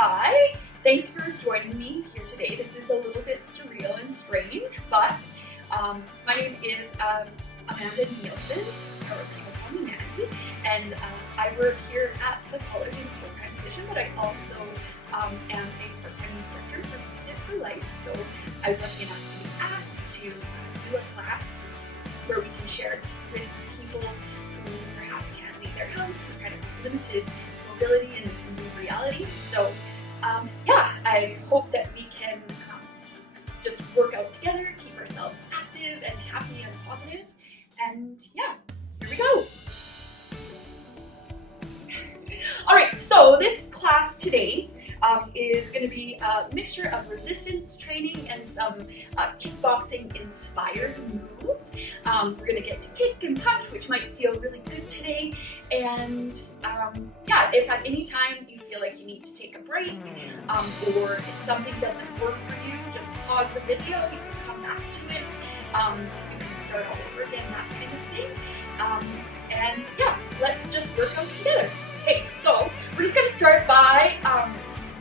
Hi, thanks for joining me here today. This is a little bit surreal and strange, but my name is Amanda Nielsen, or people call me Mandy, and I work here at the college in a full-time position, but I also am a part-time instructor for Be Fit for Life. So I was lucky enough to be asked to do a class where we can share with people who perhaps can't leave their house, who kind of limited mobility in this new reality. So yeah, I hope that we can just work out together, keep ourselves active and happy and positive. And yeah, here we go. All right, so this class today is going to be a mixture of resistance training and some kickboxing-inspired moves. We're going to get to kick and punch, which might feel really good today. And yeah, if at any time you feel like you need to take a break, or if something doesn't work for you, just pause the video, you can come back to it, you can start all over again, that kind of thing. And yeah, let's just work out together. Okay, so we're just going to start by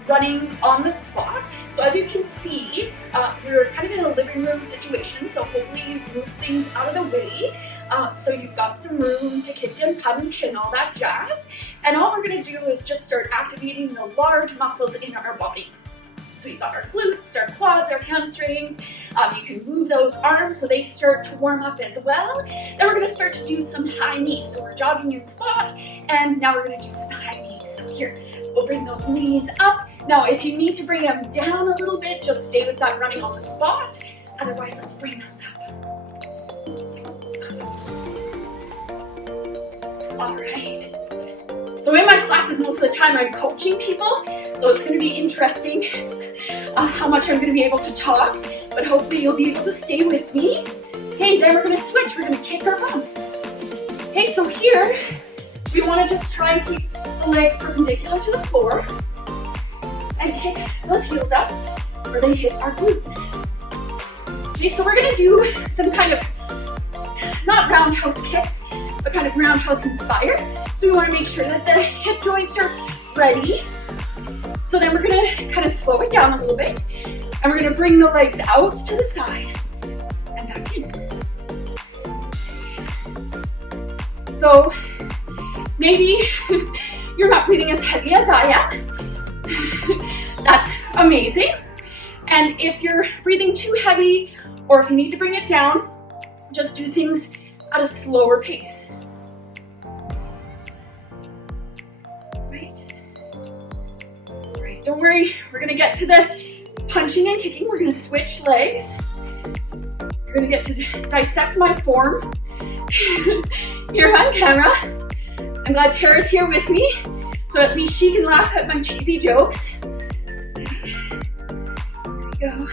running on the spot. So as you can see, we're kind of in a living room situation, so hopefully you've moved things out of the way, so you've got some room to kick and punch and all that jazz. And all we're going to do is just start activating the large muscles in our body. So you've got our glutes, our quads, our hamstrings. You can move those arms so they start to warm up as well. Then we're going to start to do some high knees. So we're jogging in spot, and now we're going to do some high knees. So here, we'll bring those knees up. Now, if you need to bring them down a little bit, just stay with that running on the spot. Otherwise, let's bring those up. All right. So in my classes, most of the time I'm coaching people, so it's going to be interesting how much I'm going to be able to talk, but hopefully you'll be able to stay with me. Okay, then we're going to switch. We're going to kick our bums. Okay, so here, we want to just try and keep the legs perpendicular to the floor and kick those heels up where they hit our glutes. Okay, so we're going to do some kind of, not roundhouse kicks, but kind of roundhouse inspired. So we want to make sure that the hip joints are ready. So then we're going to kind of slow it down a little bit, and we're going to bring the legs out to the side and back in. So maybe you're not breathing as heavy as I am. That's amazing. And if you're breathing too heavy, or if you need to bring it down, just do things at a slower pace. Right, don't worry, we're gonna get to the punching and kicking. We're gonna switch legs. We're gonna get to dissect my form here on camera. I'm glad Tara's here with me, so at least she can laugh at my cheesy jokes. There we go.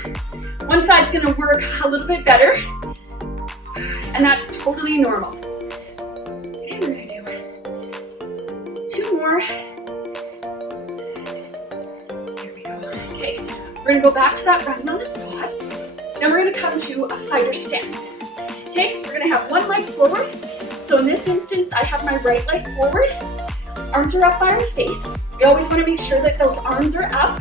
One side's gonna work a little bit better, and that's totally normal. Okay, we're gonna do 2 more. There we go. Okay, we're gonna go back to that running on the spot. Then we're gonna come to a fighter stance. Okay, we're gonna have one leg forward. So in this instance, I have my right leg forward. Arms are up by our face. We always wanna make sure that those arms are up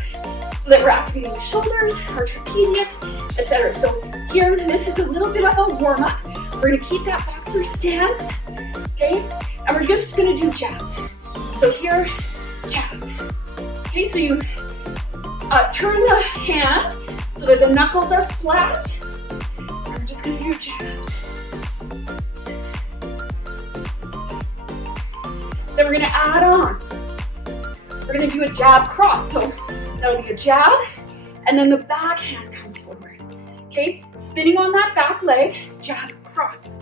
so that we're activating the shoulders, our trapezius, etc. So here, this is a little bit of a warm up. We're gonna keep that boxer stance, okay? And we're just gonna do jabs. So here, jab. Okay, so you turn the hand so that the knuckles are flat. And we're just gonna do jabs. Then we're gonna add on. We're gonna do a jab cross. So that'll be a jab, and then the back hand comes forward. Okay, spinning on that back leg, jab, cross,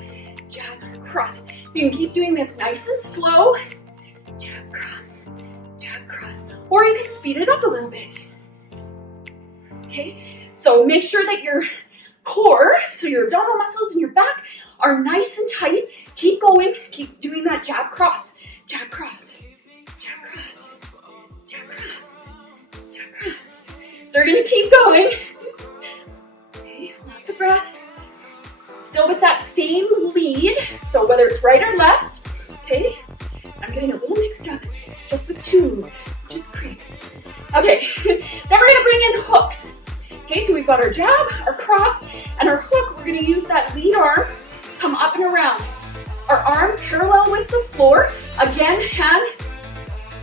cross. You can keep doing this nice and slow. Jab, cross, or you can speed it up a little bit. Okay, so make sure that your core, so your abdominal muscles in your back are nice and tight. Keep going, keep doing that jab, cross, jab, cross, jab, cross, jab, cross, jab, cross. So we're gonna keep going. Okay, lots of breath. Still with that same lead, so whether it's right or left, okay? I'm getting a little mixed up just with 2 moves, which is crazy. Okay, then we're gonna bring in hooks. Okay, so we've got our jab, our cross, and our hook. We're gonna use that lead arm, come up and around. Our arm parallel with the floor. Again, hand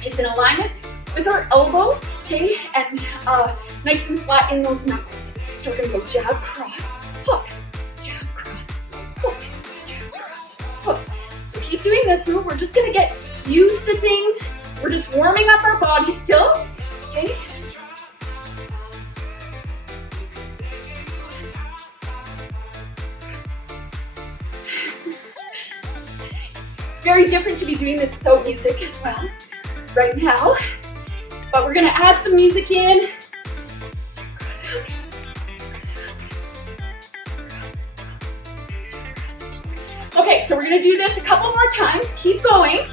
is in alignment with our elbow, okay, and nice and flat in those knuckles. So we're gonna go jab, cross, hook, jab, cross, hook, jab, cross, hook. So keep doing this move. We're just gonna get used to things. We're just warming up our body still, okay? It's very different to be doing this without music as well right now, but we're gonna add some music in. Okay, so we're gonna do this a couple more times. Keep going.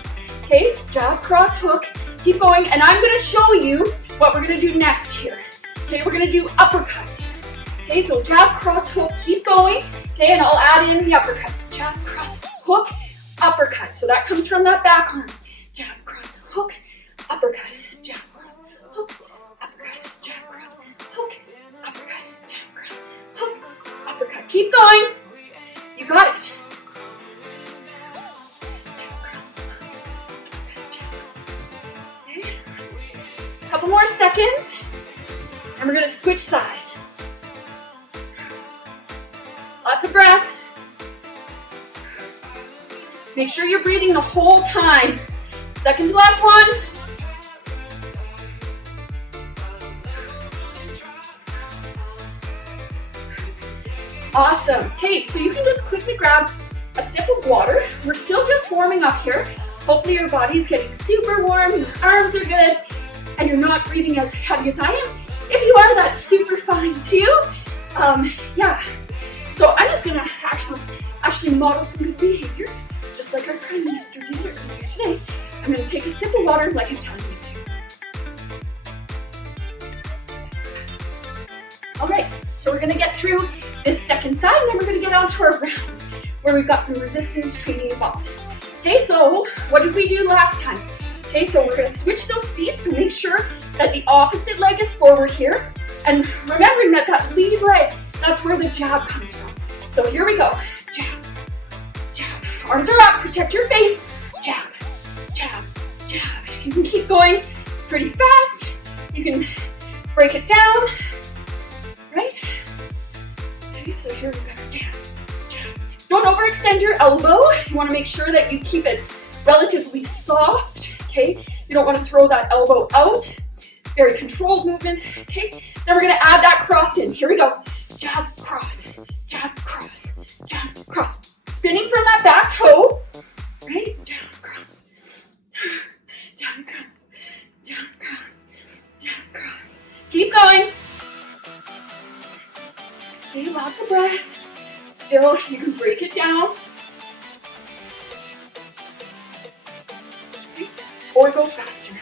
Okay, jab, cross, hook. Keep going, and I'm gonna show you what we're gonna do next here. Okay, we're gonna do uppercuts. Okay, so jab, cross, hook. Keep going. Okay, and I'll add in the uppercut. Jab, cross, hook, uppercut. So that comes from that back arm. Jab, cross, hook, uppercut. Jab, cross, hook, uppercut. Jab, cross, hook, uppercut. Jab, cross, hook, uppercut. Keep going. You got it. Couple more seconds, and we're gonna switch side. Lots of breath. Make sure you're breathing the whole time. Second to last one. Awesome. Okay, so you can just quickly grab a sip of water. We're still just warming up here. Hopefully your body's getting super warm, your arms are good, and you're not breathing as heavy as I am. If you are, that's super fine too. Yeah. So I'm just gonna actually model some good behavior, just like our Prime Minister did earlier today. I'm gonna take a sip of water like I'm telling you to. All right, so we're gonna get through this second side, and then we're gonna get on to our rounds, where we've got some resistance training involved. Okay, so what did we do last time? Okay, so we're gonna switch those feet, so make sure that the opposite leg is forward here. And remembering that that lead leg, that's where the jab comes from. So here we go, jab, jab. Arms are up, protect your face. Jab, jab, jab. You can keep going pretty fast. You can break it down, right? Okay, so here we go, jab, jab. Don't overextend your elbow. You wanna make sure that you keep it relatively soft. Okay, you don't want to throw that elbow out. Very controlled movements. Okay, then we're going to add that cross in. Here we go. Jab, cross, jab, cross, jab, cross. Spinning from that back toe. Right? Jab, cross, jab, cross, jab, cross, jab, cross. Keep going. Okay, lots of breath. Still, you can break it down. Or go faster.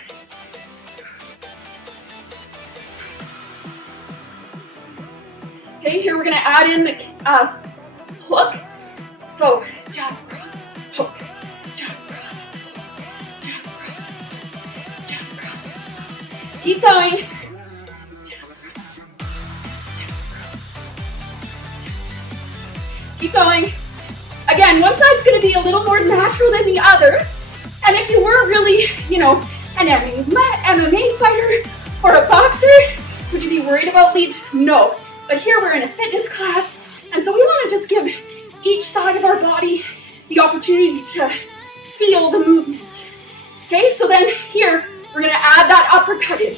Okay, here we're gonna add in the hook. So, jab, cross, hook, jab, cross, hook, jab, cross, jab, cross. Keep going. Jab, cross, jab, cross, jab. Keep going. Again, one side's gonna be a little more natural than the other. And if you were really, an MMA fighter or a boxer, would you be worried about leads? No. But here we're in a fitness class, and so we want to just give each side of our body the opportunity to feel the movement. Okay, so then here, we're going to add that uppercut in.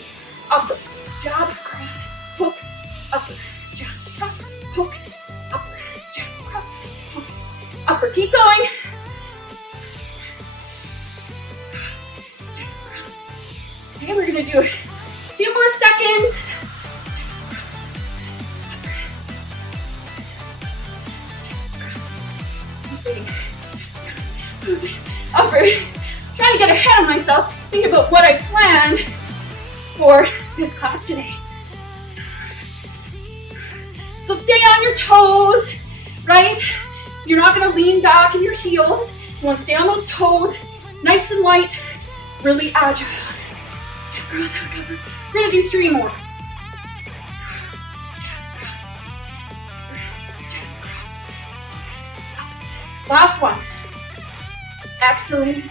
Upper, jab, cross, hook, upper, jab, cross, hook, upper, jab, cross, hook, upper. Keep going. Okay, we're gonna do a few more seconds. Upper. Trying to get ahead of myself, think about what I planned for this class today. So stay on your toes, right? You're not gonna lean back in your heels. You wanna stay on those toes, nice and light, really agile. cross, hook, upper. We're gonna do 3 more. Jab, cross, jab, cross. Last one. Excellent.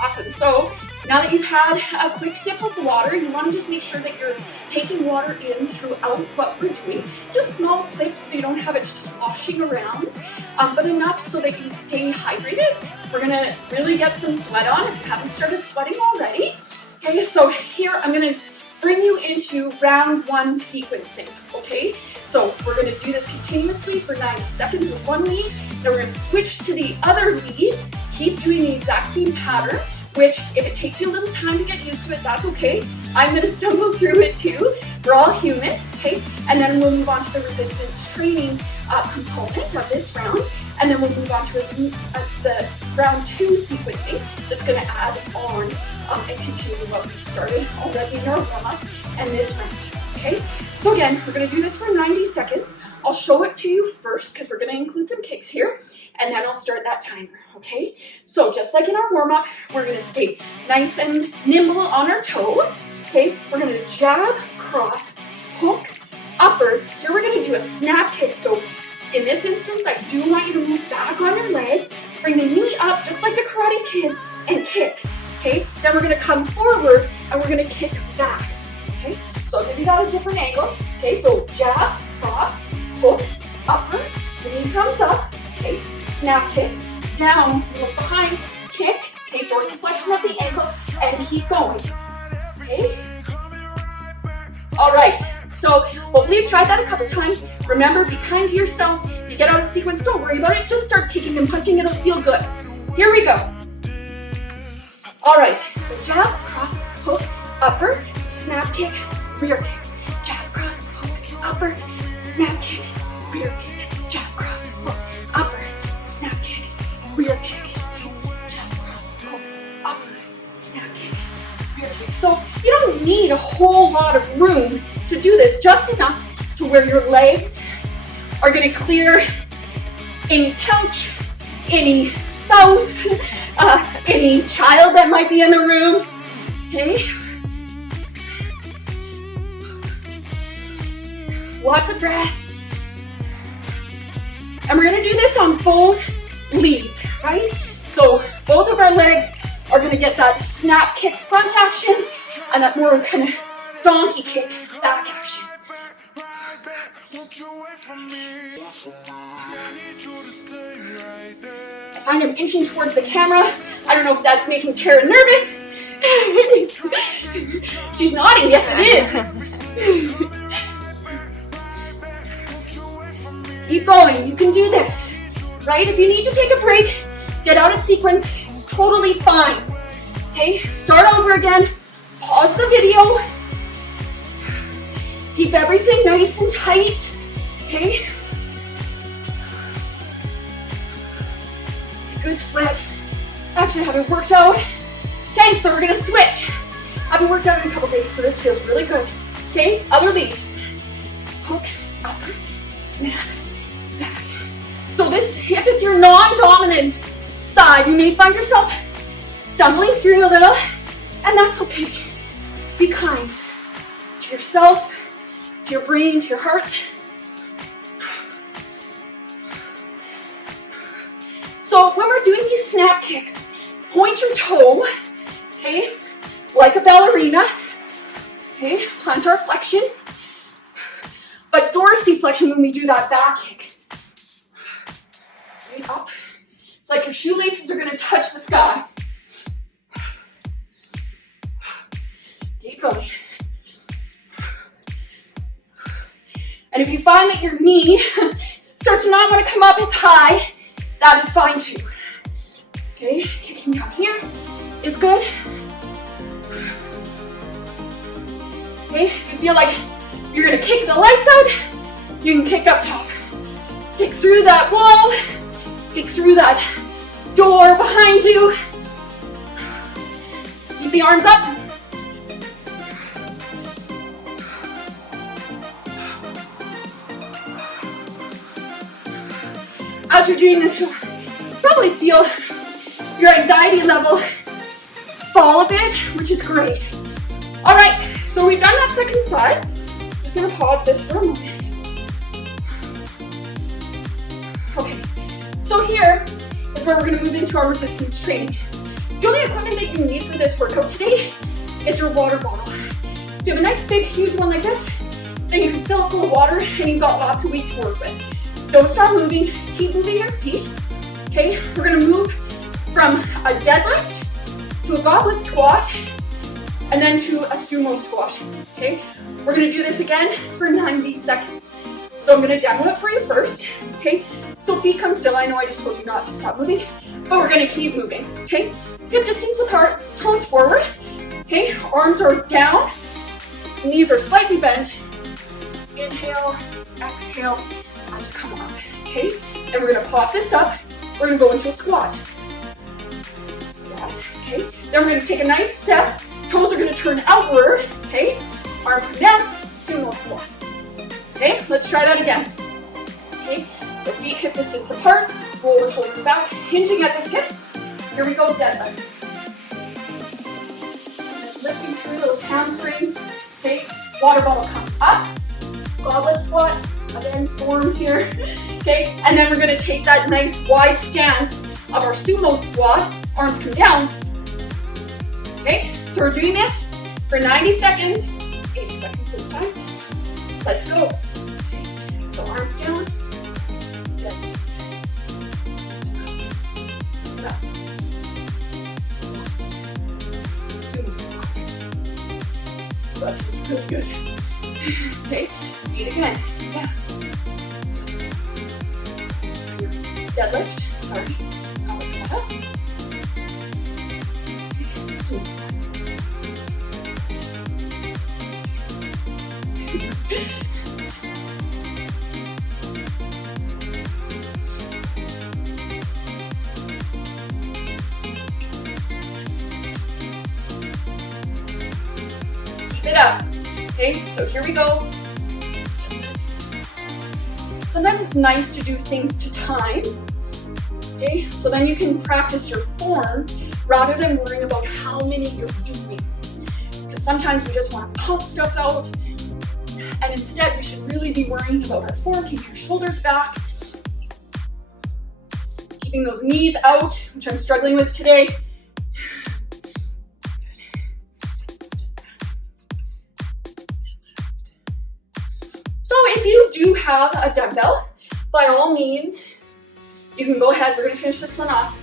Awesome. So now that you've had a quick sip of the water, you want to just make sure that you're taking water in throughout what we're doing. Just small sips so you don't have it sloshing around, but enough so that you stay hydrated. We're going to really get some sweat on if you haven't started sweating already. Okay, so here I'm going to bring you into round 1 sequencing, okay? So we're going to do this continuously for 90 seconds with one lead. Then we're going to switch to the other lead, keep doing the exact same pattern, which if it takes you a little time to get used to it, that's okay. I'm going to stumble through it too. We're all human, okay? And then we'll move on to the resistance training component of this round. And then we'll move on to the round 2 sequencing that's going to add on and continue what we started already in our warm-up and this round, okay? So again, we're going to do this for 90 seconds. I'll show it to you first because we're going to include some kicks here, and then I'll start that timer, okay? So just like in our warm-up, we're going to stay nice and nimble on our toes, okay? We're going to jab, cross, hook, upper. Here we're going to do a snap kick. So in this instance, I do want you to move back on your leg, bring the knee up just like the Karate Kid, and kick, okay? Then we're going to come forward, and we're going to kick back, okay? So I'll give you that a different angle, okay? So jab, cross, hook, upper, the knee comes up, okay? Snap kick, down, look behind, kick, okay? Dorsiflexion of the ankle, and keep going, okay? All right, so hopefully you've tried that a couple times. Remember, be kind to yourself. You get out of sequence, don't worry about it. Just start kicking and punching, it'll feel good. Here we go. All right, so jab, cross, hook, upper, snap kick, rear kick, jab, cross, hook, upper, snap kick, rear kick, jab, cross, hook, upper, snap kick, rear kick, jab, cross, hook, upper, snap kick, rear kick. So you don't need a whole lot of room to do this, just enough to where your legs are going to clear any couch, any spouse, any child that might be in the room, okay? Lots of breath. And we're going to do this on both leads, right? So both of our legs are going to get that snap kick front action and that more kind of donkey kick back action. I find I'm inching towards the camera. I don't know if that's making Tara nervous. She's nodding, yes it is. Keep going, you can do this, right? If you need to take a break, get out of sequence, it's totally fine. Okay, start over again, pause the video, keep everything nice and tight, okay? It's a good sweat. Actually, I haven't worked out. Okay, so we're gonna switch. I haven't worked out in a couple days, so this feels really good. Okay, other lead. Hook, upper, snap, back. So this, if it's your non-dominant side, you may find yourself stumbling through a little, and that's okay. Be kind to yourself, to your brain, to your heart. So when we're doing these snap kicks, point your toe, okay, like a ballerina, okay, plantar flexion, but dorsiflexion when we do that back kick. Right up. It's like your shoelaces are gonna touch the sky. Keep going. And if you find that your knee starts to not want to come up as high, that is fine too. Okay, kicking down here is good. Okay, if you feel like you're gonna kick the lights out, you can kick up top. Kick through that wall, kick through that door behind you. Keep the arms up. As you're doing this, you'll probably feel your anxiety level fall a bit, which is great. So we've done that second side. Just gonna pause this for a moment. Okay, so here is where we're gonna move into our resistance training. The only equipment that you need for this workout today is your water bottle. So you have a nice big huge one like this, then you can fill it full of water and you've got lots of weight to work with. Don't stop moving, keep moving your feet. Okay, we're gonna move from a deadlift to a goblet squat and then to a sumo squat. Okay, we're gonna do this again for 90 seconds. So I'm gonna demo it for you first. Okay, so feet come still. I know I just told you not to stop moving, but we're gonna keep moving. Okay, hip distance apart, toes forward. Okay, arms are down, knees are slightly bent. Inhale, exhale as you come up. Okay, and we're gonna pop this up. We're gonna go into a squat. Squat, okay. Then we're gonna take a nice step. Toes are gonna turn outward, okay. Arms come down, sumo squat. Okay, let's try that again. Okay, so feet hip distance apart, roll the shoulders back, hinging at the hips. Here we go, deadlift. Lifting through those hamstrings. Okay, water bottle comes up. Goblet squat, again, form here. Okay, and then we're gonna take that nice wide stance of our sumo squat. Arms come down. Okay, so we're doing this for 90 seconds. 80 seconds this time. Let's go. Okay, so arms down. Deadlift. Up. Squat. Sumo squat. That feels really good. Okay, feet again. Yeah. Deadlift. Sorry. Let's go up. Sumo squat. Keep it up. Okay, so here we go. Sometimes it's nice to do things to time. Okay, so then you can practice your form rather than worrying about how many you're doing. Because sometimes we just want to pump stuff out, and instead we should really be worrying about our form, keeping your shoulders back, keeping those knees out, which I'm struggling with today. So if you do have a dumbbell, by all means, you can go ahead. We're going to finish this one off.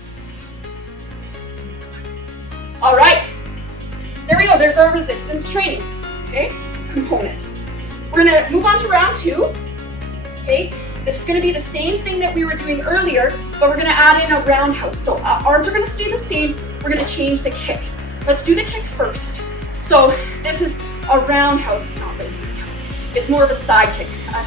All right, there we go. There's our resistance training, okay, component. We're going to move on to round two, okay. This is going to be the same thing that we were doing earlier, but we're going to add in a roundhouse. So arms are going to stay the same. We're going to change the kick. Let's do the kick first. So this is a roundhouse. It's not really a roundhouse. It's more of a side kick, a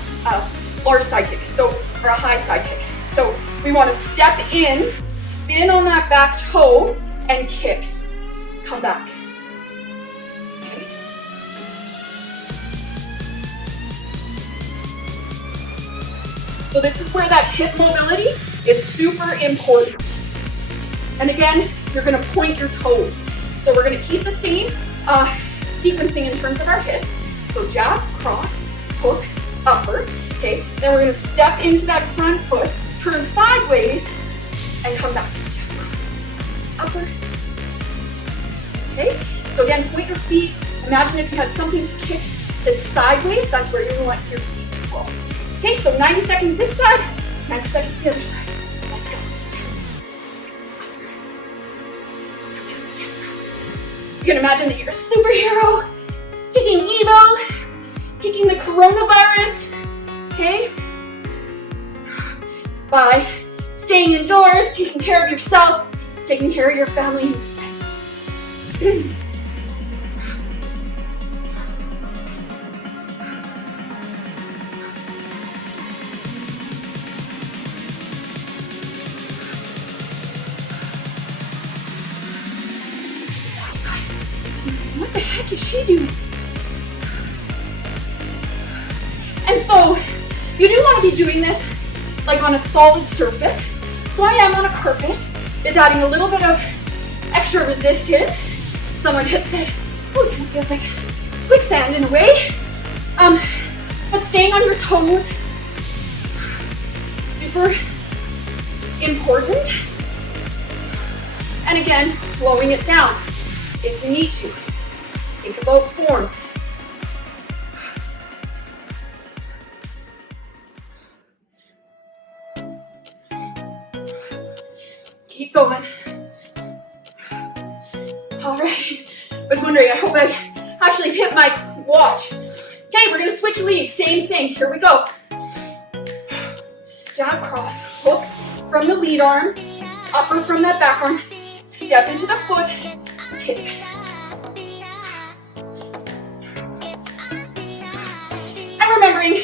large side kick, so, or a high side kick. So we want to step in, spin on that back toe, and kick. Come back. Okay. So this is where that hip mobility is super important. And again, you're going to point your toes. So we're going to keep the same sequencing in terms of our hits. So jab, cross, hook, upper. Okay. Then we're going to step into that front foot, turn sideways, and come back. Jab, cross, upper. Okay. So again, point your feet. Imagine if you had something to kick that's sideways. That's where you want your feet to fall. Okay. So 90 seconds this side, 90 seconds the other side. Let's go. You can imagine that you're a superhero, kicking evil, kicking the coronavirus, okay? By staying indoors, taking care of yourself, taking care of your family and your friends. What the heck is she doing? And so, you do want to be doing this like on a solid surface. So I am on a carpet. It's adding a little bit of extra resistance. Someone had said, oh, it kind of feels like quicksand in a way. But staying on your toes, super important. And again, slowing it down if you need to. Think about form. Keep going. All right. I was wondering, I hope I actually hit my watch. Okay, we're gonna switch leads. Same thing. Here we go. Jab, cross, hook from the lead arm, upper from that back arm, step into the foot, kick. And remembering,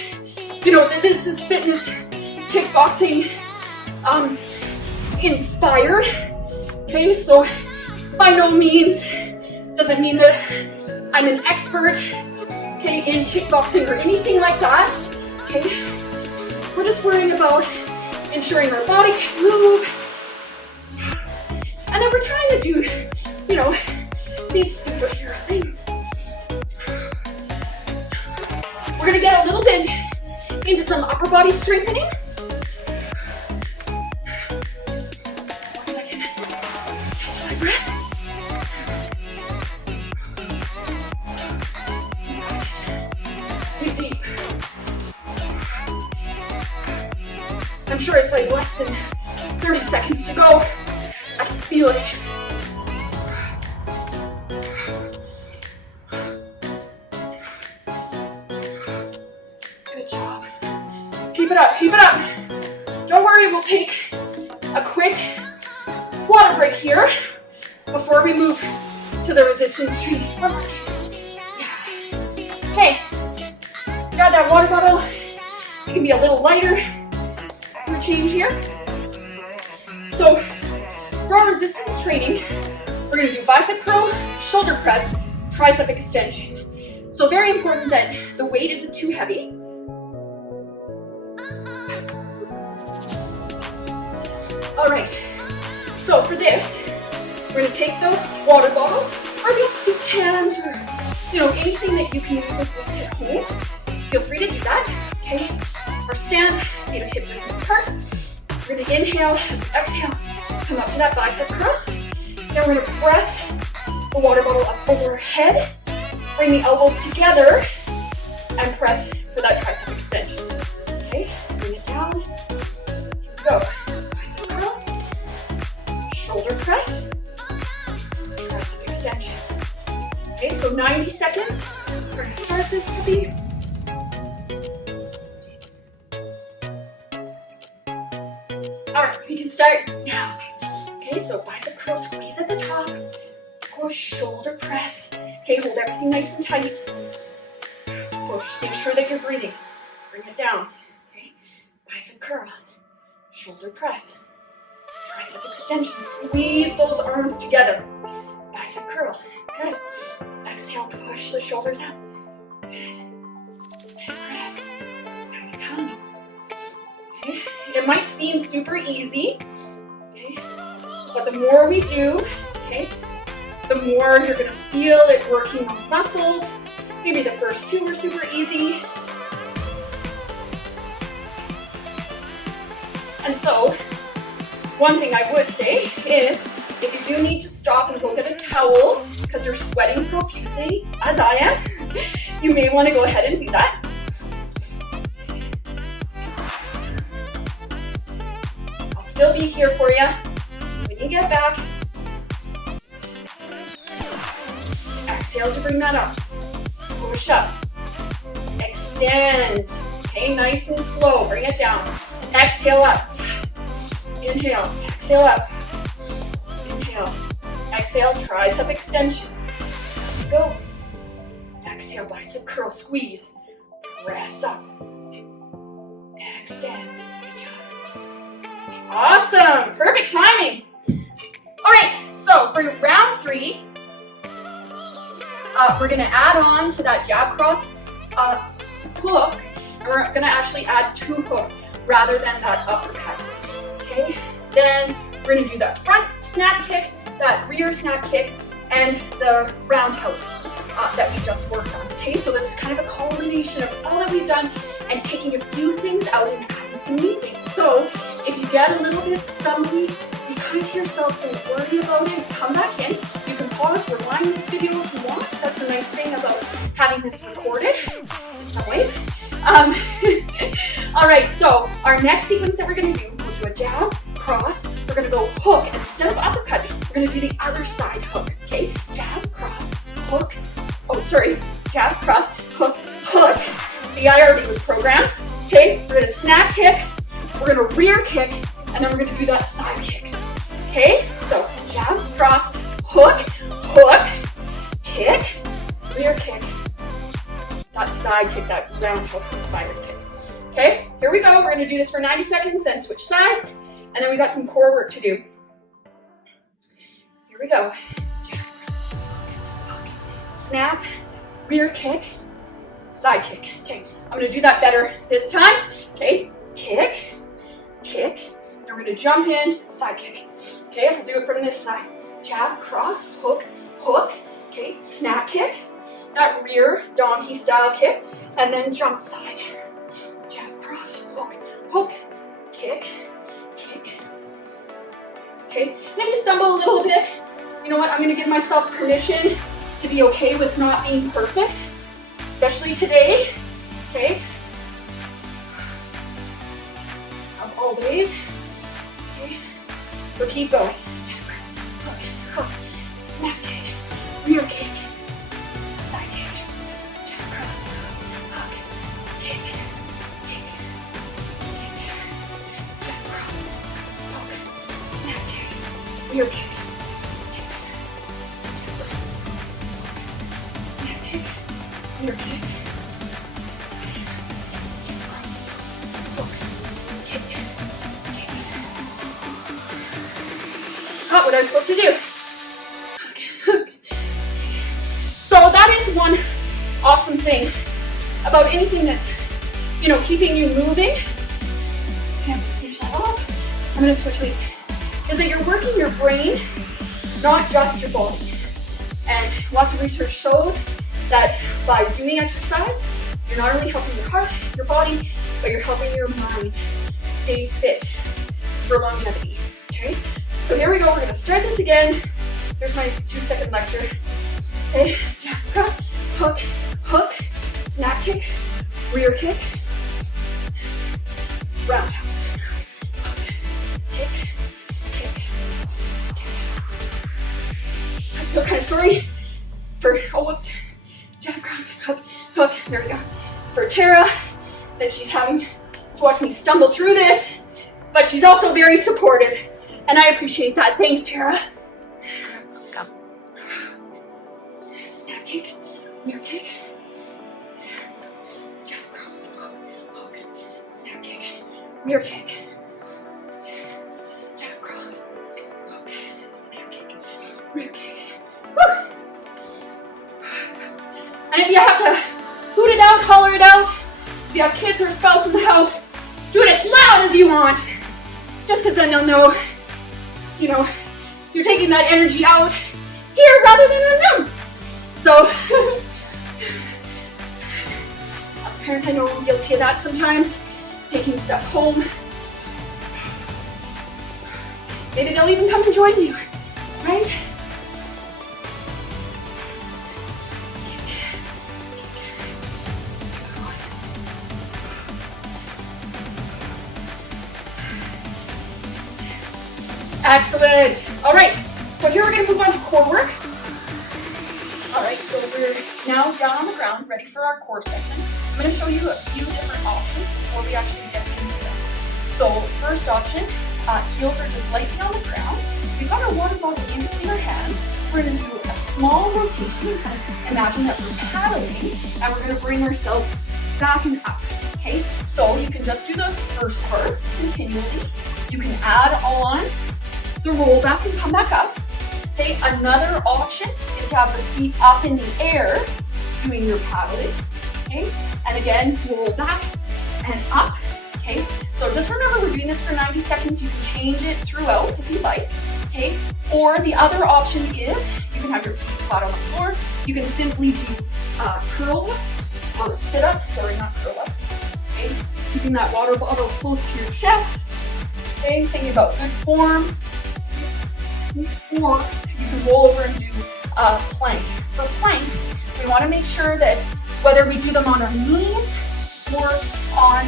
that this is fitness, kickboxing, inspired. Okay, so by no means doesn't mean that I'm an expert, okay, in kickboxing or anything like that. Okay, we're just worrying about ensuring our body can move, and then we're trying to do, these superhero things. We're gonna get a little bit into some upper body strengthening. I'm sure it's like less than 30 seconds to go. I can feel it. Good job. Keep it up, keep it up. Don't worry, we'll take a quick water break here before we move to the resistance training. Okay, grab that water bottle. It can be a little lighter. Change here. So for our resistance training, we're going to do bicep curl, shoulder press, tricep extension. So very important that the weight isn't too heavy. All right, so for this, we're going to take the water bottle, or if you have soup cans, or anything that you can use as weights at home, feel free to do that. Okay, our stance, feet are hip distance apart. We're going to inhale as we exhale, come up to that bicep curl. Then we're going to press the water bottle up over our head, bring the elbows together, and press for that tricep extension. Okay, bring it down. Here we go. Bicep curl, shoulder press, tricep extension. Okay, so 90 seconds. We're going to start this heavy. All right, we can start now. Okay, so bicep curl, squeeze at the top. Push, shoulder press. Okay, hold everything nice and tight. Push, make sure that you're breathing. Bring it down. Okay, bicep curl, shoulder press. Tricep extension, squeeze those arms together. Bicep curl, good. Exhale, push the shoulders out. And press, down you come. Okay. It might seem super easy, okay, but the more we do, okay, the more you're going to feel it working those muscles. Maybe the first two are super easy. And so, one thing I would say is, if you do need to stop and go get a towel because you're sweating profusely, as I am, you may want to go ahead and do that. Still be here for you when you get back. Exhale to bring that up. Push up. Extend. Okay, nice and slow. Bring it down. Exhale up. Inhale. Exhale up. Inhale. Exhale. Tricep extension. Go. Exhale. Bicep curl. Squeeze. Press up. Extend. Awesome, perfect timing. All right, so for round 3, we're gonna add on to that jab cross hook, and we're gonna actually add 2 hooks rather than that uppercut. Okay, then we're gonna do that front snap kick, that rear snap kick, and the roundhouse. that we just worked on. Okay, so this is kind of a culmination of all that we've done and taking a few things out and adding some new things. So if you get a little bit stumbly, be kind to yourself, don't worry about it, come back in. You can pause, rewind this video if you want. That's a nice thing about having this recorded in some ways. All right, so our next sequence that we're gonna do, we'll do a jab, cross, we're gonna go hook, and instead of uppercut, we're gonna do the other side hook, okay? Jab, cross, hook, jab, cross, hook, hook. See, I already was programmed. Okay, we're gonna snap kick, we're gonna rear kick, and then we're gonna do that side kick. Okay, so jab, cross, hook, hook, kick, rear kick, that side kick, that roundhouse inspired kick. Okay, here we go. We're gonna do this for 90 seconds, then switch sides, and then we got some core work to do. Here we go. Snap, rear kick, side kick. Okay, I'm gonna do that better this time. Okay, kick, kick, and we're gonna jump in, side kick. Okay, I'll do it from this side. Jab, cross, hook, hook. Okay, snap kick, that rear donkey style kick, and then jump side. Jab, cross, hook, hook, kick, kick. Okay, and if you stumble a little bit, you know what, I'm gonna give myself permission to be okay with not being perfect, especially today, okay? Of always, okay? So keep going. Hook, hook, snap kick, rear kick, side kick, jab, cross, hook, kick, kick, kick, jab, cross, hook, snap kick, rear kick. Rear kick, cross, hook, kick, kick. Not what I was supposed to do. So that is one awesome thing about anything that's, you know, keeping you moving. Okay, finish that off. I'm gonna switch leads. Is that you're working your brain, not just your body. And lots of research shows that by doing exercise, you're not only helping your heart, your body, but you're helping your mind stay fit for longevity, okay? So here we go, we're gonna start this again. Here's my 2-second lecture. Okay, jab, cross, hook, hook, snap kick, rear kick, roundhouse, hook, kick, kick, kick. I feel kind of sorry for, oh whoops, jab, cross, hook, hook, there we go. For Tara, that she's having to watch me stumble through this, but she's also very supportive, and I appreciate that. Thanks, Tara. Come. Snap kick, rear kick, jab, cross, hook, hook, snap kick, rear kick, jab, cross, hook, snap kick, rear kick. Woo! And if you have to hoot it out, holler it out, if you have kids or a spouse in the house, do it as loud as you want. Just because then they'll know, you know, you're taking that energy out here rather than in them. So, as a parent, I know I'm guilty of that sometimes, taking stuff home. Maybe they'll even come and join you, right? Excellent. All right, so here we're going to move on to core work. All right, so we're now down on the ground, ready for our core section. I'm going to show you a few different options before we actually get into them. So first option, heels are just lightly on the ground. We've got our water bottle in between our hands. We're going to do a small rotation. Kind of imagine that we're paddling, and we're going to bring ourselves back and up. Okay, so you can just do the first part continually. You can add on the roll back and come back up. Okay, another option is to have the feet up in the air doing your paddling. Okay, and again, roll back and up. Okay, so just remember we're doing this for 90 seconds. You can change it throughout if you like. Okay, or the other option is you can have your feet flat on the floor You can simply do curl-ups or sit-ups, sorry, not curl-ups. Okay, keeping that water bottle close to your chest. Okay, thinking about good form. Or you can roll over and do a plank. For planks, we want to make sure that whether we do them on our knees or on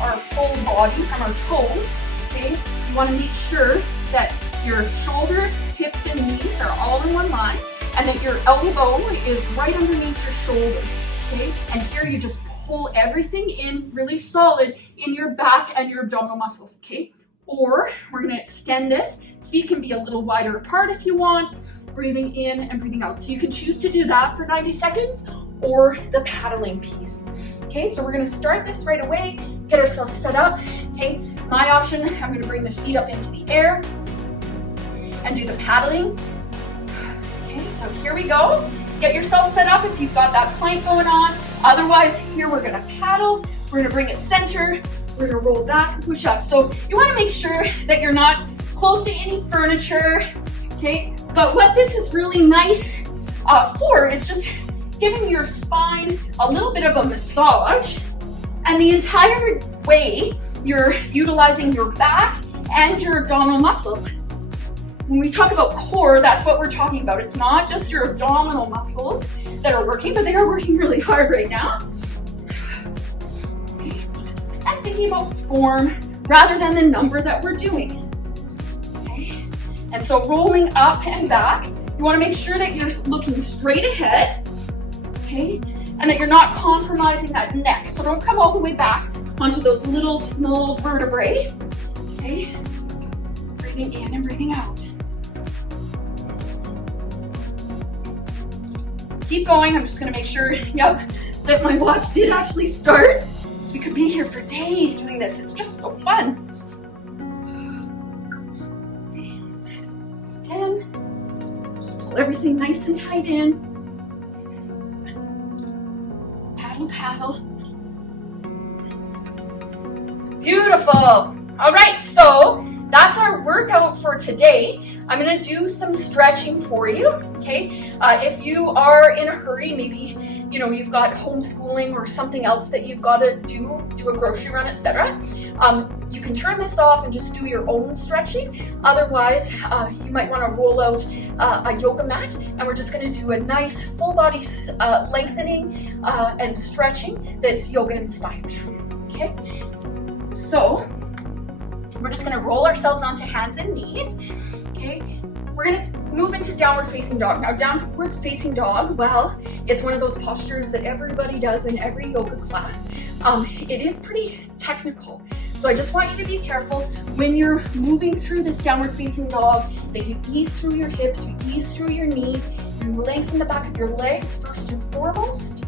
our full body from our toes, okay, you want to make sure that your shoulders, hips, and knees are all in one line, and that your elbow is right underneath your shoulder, okay? And here you just pull everything in really solid in your back and your abdominal muscles, okay? Or we're gonna extend this. Feet can be a little wider apart if you want, breathing in and breathing out. So you can choose to do that for 90 seconds or the paddling piece. Okay, so we're gonna start this right away, get ourselves set up, okay? My option, I'm gonna bring the feet up into the air and do the paddling. Okay, so here we go. Get yourself set up if you've got that plank going on. Otherwise, here we're gonna paddle. We're gonna bring it center. We're gonna roll back and push up. So you wanna make sure that you're not close to any furniture, okay? But what this is really nice for is just giving your spine a little bit of a massage, and the entire way you're utilizing your back and your abdominal muscles. When we talk about core, that's what we're talking about. It's not just your abdominal muscles that are working, but they are working really hard right now. And thinking about form rather than the number that we're doing. Okay? And so rolling up and back, you want to make sure that you're looking straight ahead, okay? And that you're not compromising that neck. So don't come all the way back onto those little small vertebrae, okay? Breathing in and breathing out. Keep going. I'm just going to make sure, yep, that my watch did actually start. So we could be here for days doing this. It's just so fun. Okay. So again, just pull everything nice and tight in. Paddle, paddle. Beautiful. All right, so that's our workout for today. I'm gonna do some stretching for you, okay? If you are in a hurry, maybe you've got homeschooling or something else that you've got to do a grocery run, etc. You can turn this off and just do your own stretching. Otherwise, you might want to roll out a yoga mat, and we're just going to do a nice full body lengthening and stretching that's yoga inspired. Okay, so we're just going to roll ourselves onto hands and knees. Okay, we're going to move into downward facing dog. Now, downward facing dog, well, it's one of those postures that everybody does in every yoga class. It is pretty technical. So I just want you to be careful when you're moving through this downward facing dog that you ease through your hips, you ease through your knees, you lengthen the back of your legs first and foremost,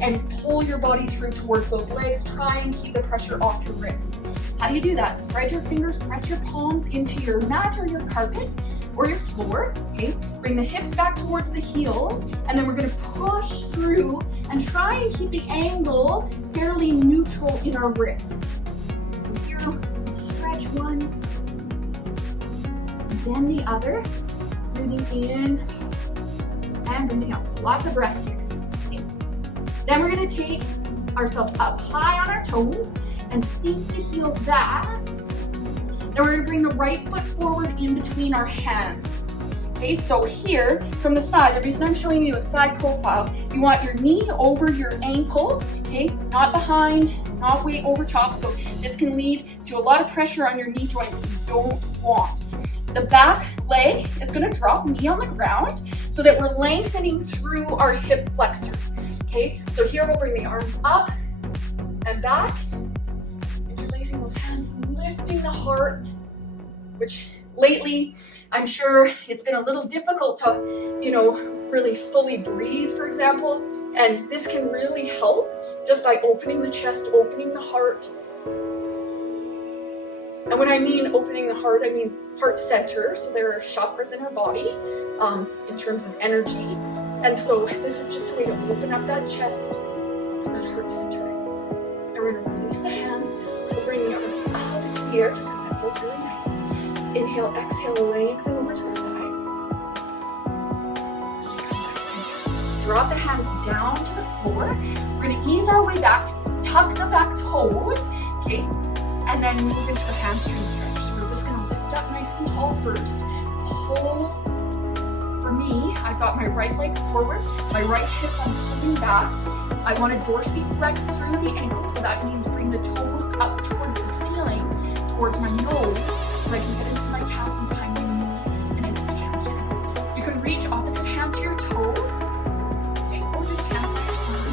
and pull your body through towards those legs. Try and keep the pressure off your wrists. How do you do that? Spread your fingers, press your palms into your mat or your carpet or your floor, okay? Bring the hips back towards the heels, and then we're gonna push through and try and keep the angle fairly neutral in our wrists. So here, stretch one, then the other, breathing in and breathing out. So lots of breath here. Okay. Then we're gonna take ourselves up high on our toes and sink the heels back. Then we're gonna bring the right foot forward in between our hands. Okay, so here, from the side, the reason I'm showing you a side profile, you want your knee over your ankle, okay? Not behind, not way over top, so this can lead to a lot of pressure on your knee joint that you don't want. The back leg is gonna drop, knee on the ground, so that we're lengthening through our hip flexor, okay? So here we'll bring the arms up and back, interlacing those hands, lifting the heart, which lately, I'm sure it's been a little difficult to, really fully breathe, for example, and this can really help just by opening the chest, opening the heart. And when I mean opening the heart, I mean heart center, so there are chakras in our body in terms of energy. And so this is just a way to open up that chest and that heart center. And we're gonna release the hands, we'll bring the arms up into the air just because that feels really nice. Inhale, exhale, lengthen over to the side. drop the hands down to the floor. We're gonna ease our way back, tuck the back toes, okay? And then move into a hamstring stretch. So we're just gonna lift up nice and tall first. Pull. For me, I've got my right leg forward, my right hip I'm pulling back. I want to dorsiflex through the ankle, so that means bring the toes up towards the ceiling, towards my nose, so I can get into my calf and behind my knee and into the hamstring. You can reach opposite hand to your toe. Okay, or just hands by your side.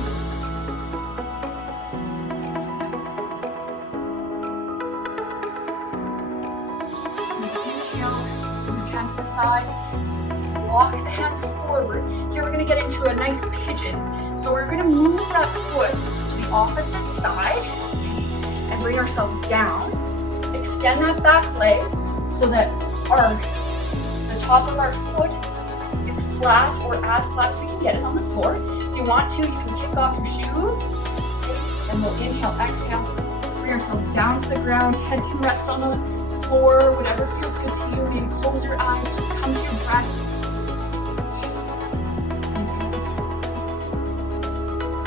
Inhale, bring the hand to the side. Walk the hands forward. Here we're going to get into a nice pigeon. So we're going to move that foot to the opposite side and bring ourselves down. Extend that back leg so that the top of our foot is flat, or as flat as we can get it on the floor. If you want to, you can kick off your shoes. And we'll inhale, exhale, bring ourselves down to the ground. Head can rest on the floor, whatever feels good to you. Maybe close your eyes, just come to your breath.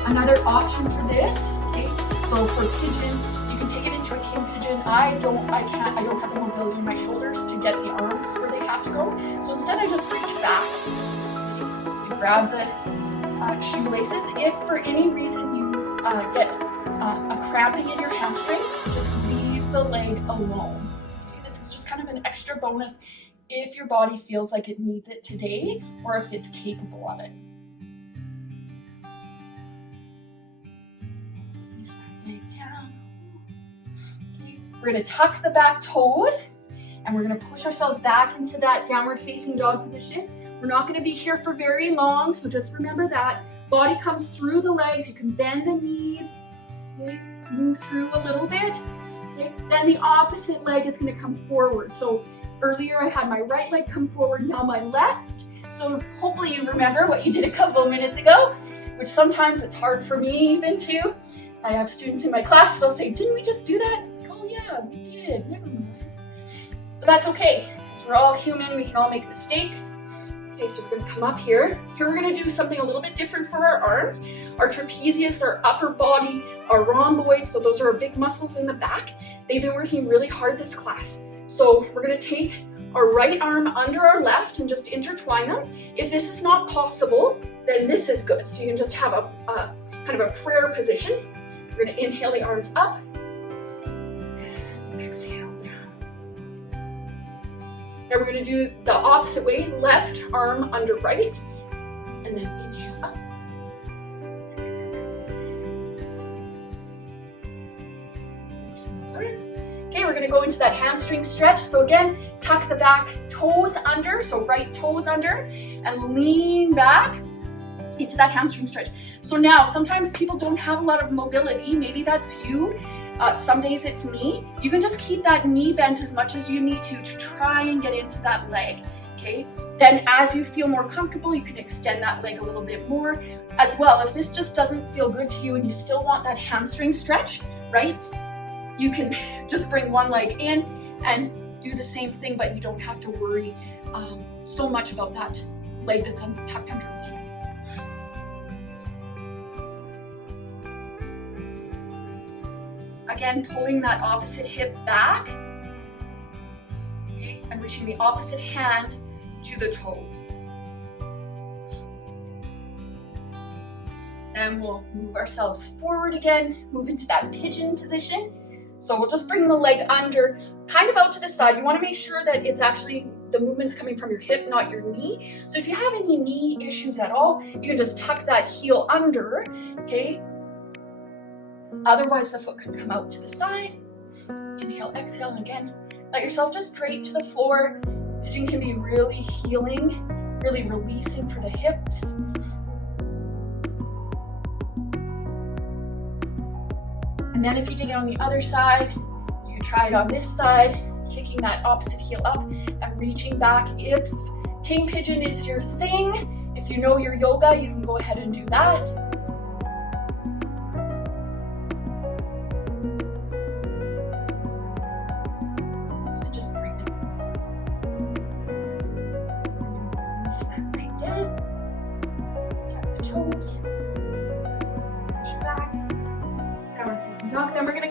Another option for this, okay, so for pigeon, you can take it into a king pigeon. I don't have the mobility in my shoulders to get the arms where they have to go. So instead I just reach back. You grab the shoelaces. If for any reason you get a cramping in your hamstring, just leave the leg alone. Okay, this is just kind of an extra bonus if your body feels like it needs it today, or if it's capable of it. We're going to tuck the back toes, and we're going to push ourselves back into that downward facing dog position. We're not going to be here for very long, so just remember that. Body comes through the legs. You can bend the knees, okay? Move through a little bit. Okay? Then the opposite leg is going to come forward. So earlier I had my right leg come forward, now my left. So hopefully you remember what you did a couple of minutes ago, which sometimes it's hard for me even to. I have students in my class, they'll say, didn't we just do that? Yeah, we did, never mind. But that's okay, because we're all human, we can all make mistakes. Okay, so we're gonna come up here. Here we're gonna do something a little bit different for our arms. Our trapezius, our upper body, our rhomboids, so those are our big muscles in the back. They've been working really hard this class. So we're gonna take our right arm under our left and just intertwine them. If this is not possible, then this is good. So you can just have a kind of a prayer position. We're gonna inhale the arms up. Exhale down. Now we're going to do the opposite way, left arm under right, and then inhale up. Okay, we're going to go into that hamstring stretch. So again, tuck the back toes under, so right toes under, and lean back into that hamstring stretch. So now, sometimes people don't have a lot of mobility. Maybe that's you. Some days it's me. You can just keep that knee bent as much as you need to try and get into that leg, okay? Then as you feel more comfortable, you can extend that leg a little bit more as well. If this just doesn't feel good to you and you still want that hamstring stretch, right? You can just bring one leg in and do the same thing, but you don't have to worry so much about that leg that's tucked underneath. Again, pulling that opposite hip back, okay, and reaching the opposite hand to the toes. Then we'll move ourselves forward again, move into that pigeon position. So we'll just bring the leg under, kind of out to the side. You want to make sure that it's actually, the movement's coming from your hip, not your knee. So if you have any knee issues at all, you can just tuck that heel under, okay? Otherwise, the foot can come out to the side. Inhale, exhale, and again, let yourself just drape to the floor. Pigeon can be really healing, really releasing for the hips. And then if you did it on the other side, you can try it on this side, kicking that opposite heel up and reaching back. If king pigeon is your thing, if you know your yoga, you can go ahead and do that.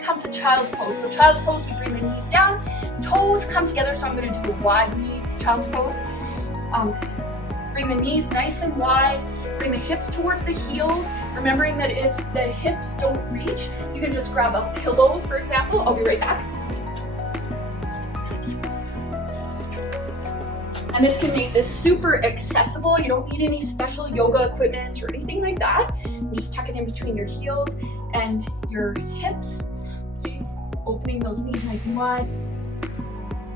come to child's pose. So child's pose, we bring the knees down, toes come together. So I'm going to do a wide knee child's pose. Bring the knees nice and wide. Bring the hips towards the heels, remembering that if the hips don't reach, you can just grab a pillow, for example. I'll be right back. And this can make this super accessible. You don't need any special yoga equipment or anything like that. You just tuck it in between your heels and your hips. Okay. Opening those knees nice and wide.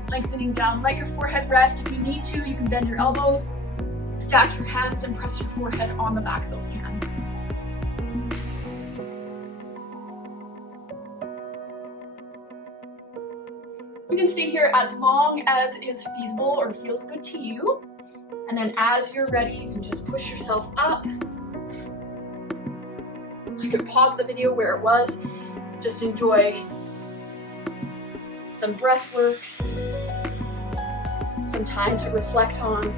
Lengthening down, let your forehead rest. If you need to, you can bend your elbows. Stack your hands and press your forehead on the back of those hands. You can stay here as long as is feasible or feels good to you. And then as you're ready, you can just push yourself up. So you can pause the video where it was. Just enjoy some breath work, some time to reflect on,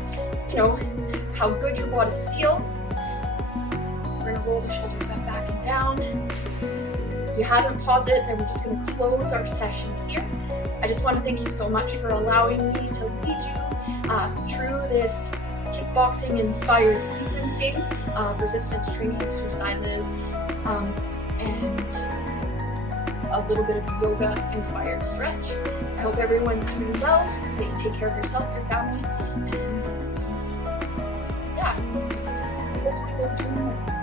how good your body feels. We're gonna roll the shoulders up, back and down. If you haven't paused it, then we're just gonna close our session here. I just want to thank you so much for allowing me to lead you through this kickboxing-inspired sequencing of resistance training exercises and a little bit of yoga-inspired stretch. I hope everyone's doing well, that you take care of yourself, your family, and hopefully we'll be doing more of these.